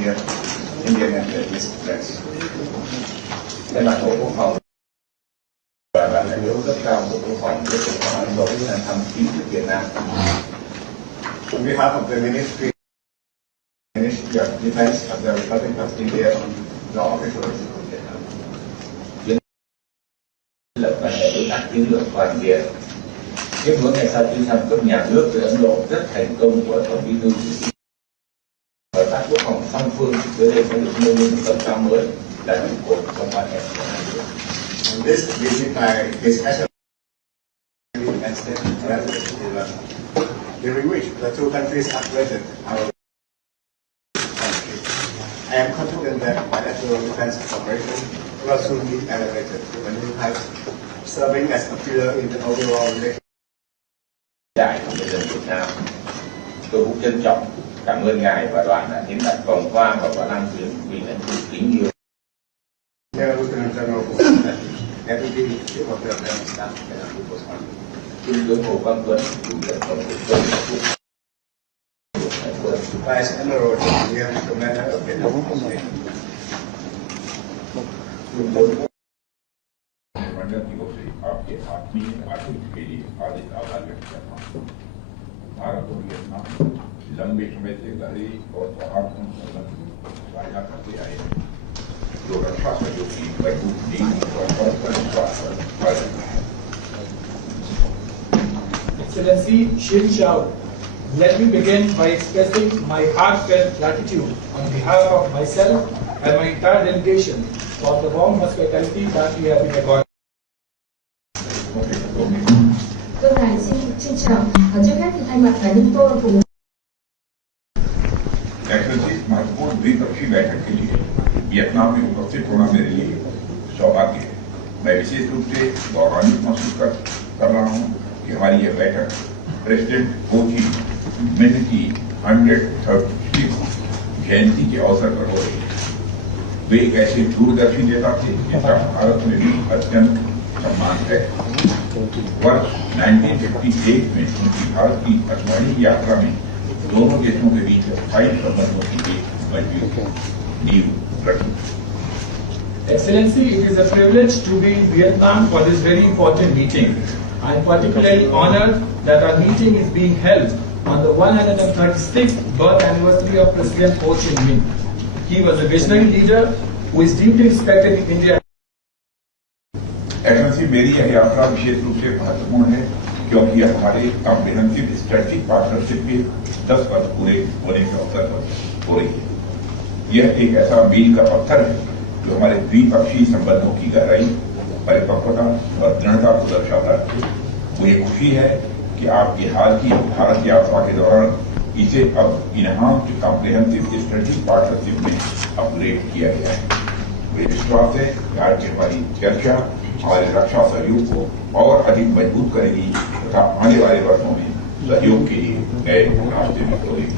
Indian and Vietnamese friends. Thay mặt của Quốc phòng và đoàn đại biểu cấp cao của Quốc phòng tiếp tục có Ấn Độ sang thăm chính thức Việt Nam. On behalf of the Ministry of Defense of the Republic of India, the officials of Vietnam. Lập quan hệ đối tác chiến lược toàn diện. Kết nối ngày sau chuyến thăm cấp nhà nước tới Ấn Độ rất thành công của Tổng Bí thư. Hợp tác quốc phòng song phương tới đây sẽ được nâng lên một tầm cao mới là trụ cột trong quan hệ của hai nước. This visit is especially and state during which the two countries upgraded our country. I am confident that bilateral defense cooperation will soon be elevated to a new height, serving as a pillar in the overall relationship. Đại của người dân Việt Nam, tôi cũng trân trọng cảm ơn ngài và đoàn đã hiến tặng vòng hoa và quả lan quyến vì lãnh tụ kính yêu. Trung tướng Hồ Quang Tuấn, chủ nhiệm Tổng cục Quân Vice Admiral Commander of Vietnam. आपके आत्मीय बातचीत के लिए हार्दिक आभार व्यक्त करता हूँ। भारत और वियतनाम लंबे समय से गहरे और सौहार्दपूर्ण संबंध साझा करते आए हैं, जो रक्षा सहयोग की मजबूत नींव और परस्पर विश्वास पर आधारित है। Excellency Shin Chao, let me begin by expressing my heartfelt gratitude on behalf of myself and my entire delegation for the warm hospitality that we have been accorded. Vâng, ngài xin chào. Trước hết thì thay mặt cá nhân tôi cùng महत्वपूर्ण द्विपक्षीय बैठक के लिए Vietnam में उपस्थित होना मेरे लिए सौभाग्य है। मैं विशेष रूप से गौरवान्वित महसूस कर रहा हूँ कि हमारी यह बैठक प्रेसिडेंट हो ची मिन की 136 जयंती के अवसर पर हो रही है। वे एक ऐसे दूरदर्शी नेता थे जिनका भारत में भी अत्यंत सम्मान है। वर्ष 1958 में उनकी भारत की 8वीं यात्रा में दोनों देशों के बीच स्थायी संबंधों की एक मजबूत नींव रखी। Excellency, it is a privilege to be in Vietnam for this very important meeting. I am particularly honored that our meeting is being held on the 136th birth anniversary of President Ho Chi Minh. He was a visionary leader who is deeply respected in India. Excellency, मेरी यह यात्रा विशेष रूप से महत्वपूर्ण है क्योंकि यह हमारे कॉम्प्रिहेंसिव स्ट्रेटेजिक पार्टनरशिप के 10 वर्ष पूरे होने के अवसर पर हो रही है। यह एक ऐसा मील का पत्थर है जो हमारे द्विपक्षीय संबंधों की गहराई, परिपक्वता और दृढ़ता को दर्शाता है। मुझे खुशी है कि आपकी हाल की भारत यात्रा के दौरान इसे अब इनहांस्ड कॉम्प्रिहेंसिव स्ट्रेटेजिक पार्टनरशिप में अपग्रेड किया गया है। मुझे विश्वास है कि आज की हमारी चर्चा हमारे रक्षा सहयोग को और अधिक मजबूत करेगी तथा आने वाले वर्षों में सहयोग के लिए नए रास्ते में खोलेगी।